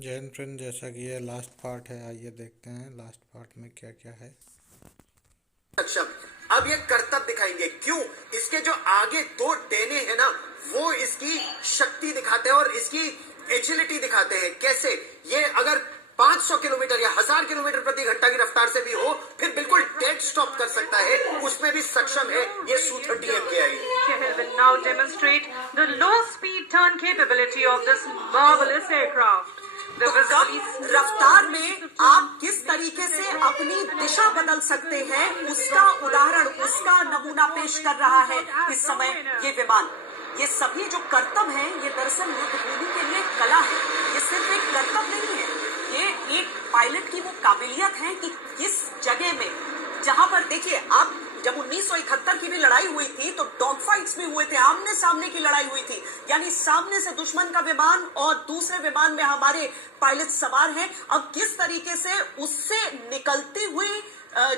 जय हिंद फ्रेंड। जैसा कि ये लास्ट पार्ट है, आइए देखते हैं लास्ट पार्ट में क्या क्या है। सक्षम अब ये करतब दिखाएंगे। क्यों? इसके जो आगे दो डेने हैं ना, वो इसकी शक्ति दिखाते हैं और इसकी एजिलिटी दिखाते हैं। कैसे? ये अगर 500 किलोमीटर या 1000 किलोमीटर प्रति घंटा की रफ्तार से भी हो, फिर बिल्कुल डेड स्टॉप कर सकता है, उसमें भी सक्षम है ये Su-30 MKI। Chahal will now demonstrate the low speed turn capability of this marvelous aircraft. तो कम रफ्तार में आप किस तरीके से अपनी दिशा बदल सकते हैं, उसका उदाहरण, उसका नमूना पेश कर रहा है इस समय ये विमान। ये सभी जो करतब हैं, ये दरअसल युद्धभूमि के लिए कला है। ये सिर्फ एक करतब नहीं है, ये एक पायलट की वो काबिलियत है कि किस जगह में, जहां पर देखिए आप, जब 1971 की भी लड़ाई हुई थी तो डॉग फाइट्स भी हुए थे, आमने सामने की लड़ाई हुई थी, यानी सामने से दुश्मन का विमान और दूसरे विमान में हमारे पायलट सवार हैं। अब किस तरीके से उससे निकलती हुई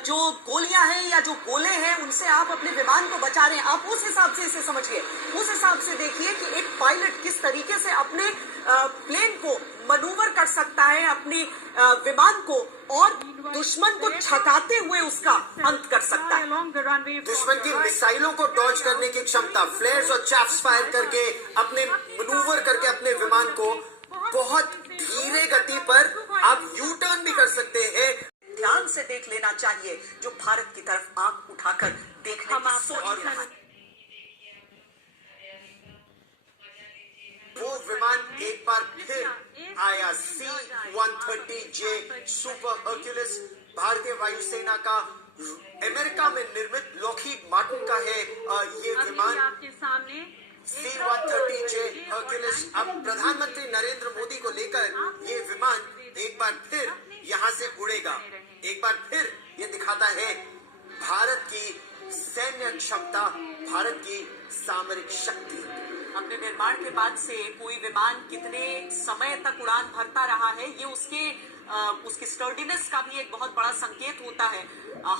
जो गोलियां हैं या जो गोले हैं, उनसे आप अपने विमान को बचा रहे हैं, आप उस हिसाब से इसे समझिए, उस हिसाब से देखिए कि एक पायलट किस तरीके से अपने प्लेन को मनूवर कर सकता है, अपने विमान को, और दुश्मन को छकाते हुए उसका अंत कर सकता है। दुश्मन की मिसाइलों को डॉज करने की क्षमता, फ्लेयर्स और चैप्स फायर करके, अपने मनूवर करके अपने विमान को बहुत धीरे गति पर आप यू टर्न भी कर सकते हैं। ध्यान से देख लेना चाहिए, जो भारत की तरफ आंख उठाकर देखने की सोच रहा है। वो विमान एक बार फिर आया, C-130J सुपर हर्क्यूलिस, भारतीय वायुसेना का, अमेरिका में निर्मित लॉकहीड मार्टिन का है ये विमान। C-130J हर्क्यूलिस अब प्रधानमंत्री नरेंद्र मोदी को लेकर ये विमान एक बार फिर यहाँ से उड़ेगा। एक बार फिर ये दिखाता है भारत की सैन्य क्षमता, भारत की सामरिक शक्ति। अपने निर्माण के बाद से कोई विमान कितने समय तक उड़ान भरता रहा है, ये उसकी स्टर्डीनेस का भी एक बहुत बड़ा संकेत होता है।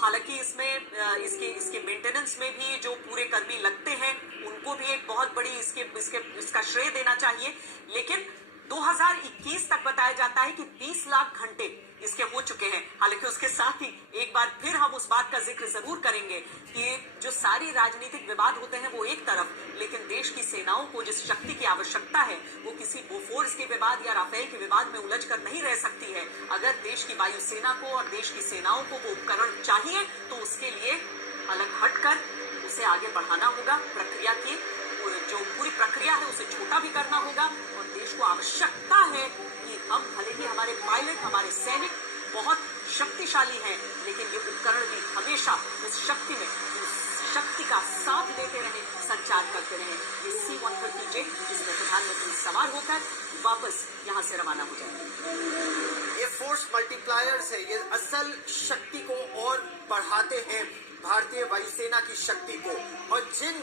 हालांकि इसमें इसके मेंटेनेंस में भी जो पूरे कर्मी लगते हैं, उनको भी एक बहुत बड़ी इसका श्रेय देना चाहिए। लेकिन 2021 तक बताया जाता है कि 20 लाख घंटे इसके हो चुके हैं। हालांकि उसके साथ ही एक बार फिर हम उस बात का जिक्र जरूर करेंगे कि जो सारी राजनीतिक विवाद होते हैं वो एक तरफ, लेकिन देश की सेनाओं को जिस शक्ति की आवश्यकता है, वो किसी बोफोर्स के विवाद या राफेल के विवाद में उलझ कर नहीं रह सकती है। अगर देश की वायुसेना को और देश की सेनाओं को वो उपकरण चाहिए, तो उसके लिए अलग हटकर उसे आगे बढ़ाना होगा। प्रक्रिया की जो पूरी प्रक्रिया है उसे छोटा भी करना होगा, और देश को आवश्यकता है कि हम, भले ही हमारे पायलट, हमारे सैनिक बहुत शक्तिशाली हैं, लेकिन ये उपकरण भी हमेशा उस शक्ति में, उस शक्ति का साथ देते रहे, संचार करते रहे। ये C-130J जिसमें प्रधानमंत्री सवार होकर वापस यहाँ से रवाना हो जाएंगे। ये फोर्स मल्टीप्लायर्स है, ये असल शक्ति को और बढ़ाते हैं, भारतीय वायुसेना की शक्ति को। और जिन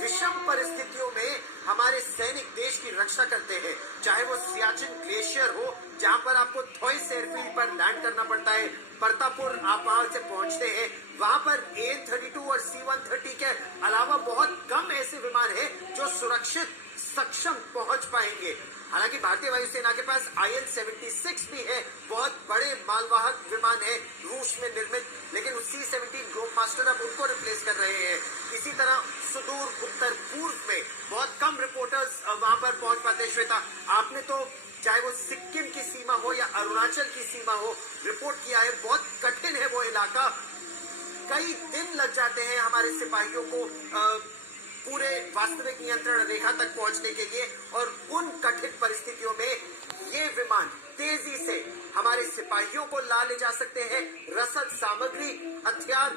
विषम परिस्थितियों में हमारे सैनिक देश की रक्षा करते हैं, चाहे वो सियाचिन ग्लेशियर हो, जहां पर आपको थॉइस एयरफील्ड पर लैंड करना पड़ता है, परतापुर आप वहां से पहुंचते हैं, वहां पर AN-32 और C-130 के अलावा बहुत कम ऐसे विमान हैं जो सुरक्षित सक्षम पहुंच पाएंगे। हालांकि भारतीय वायुसेना के पास IL-76 भी है, बहुत बड़े मालवाहक विमान है रूस में निर्मित, लेकिन C-17 ग्लोबमास्टर अब उनको रिप्लेस कर रहे हैं। इसी तरह सुदूर उत्तर पूर्व में बहुत कम रिपोर्टर्स वहां पर पहुंच पाते। श्वेता, आपने तो चाहे वो सिक्किम की सीमा हो या अरुणाचल की सीमा हो, रिपोर्ट किया है, बहुत कठिन है वो इलाका। कई दिन लग जाते हैं हमारे सिपाहियों को पूरे वास्तविक नियंत्रण रेखा तक पहुंचने के लिए, और उन कठिन परिस्थितियों में ये विमान तेजी से हमारे सिपाहियों को ला ले जा सकते हैं, रसद सामग्री, हथियार,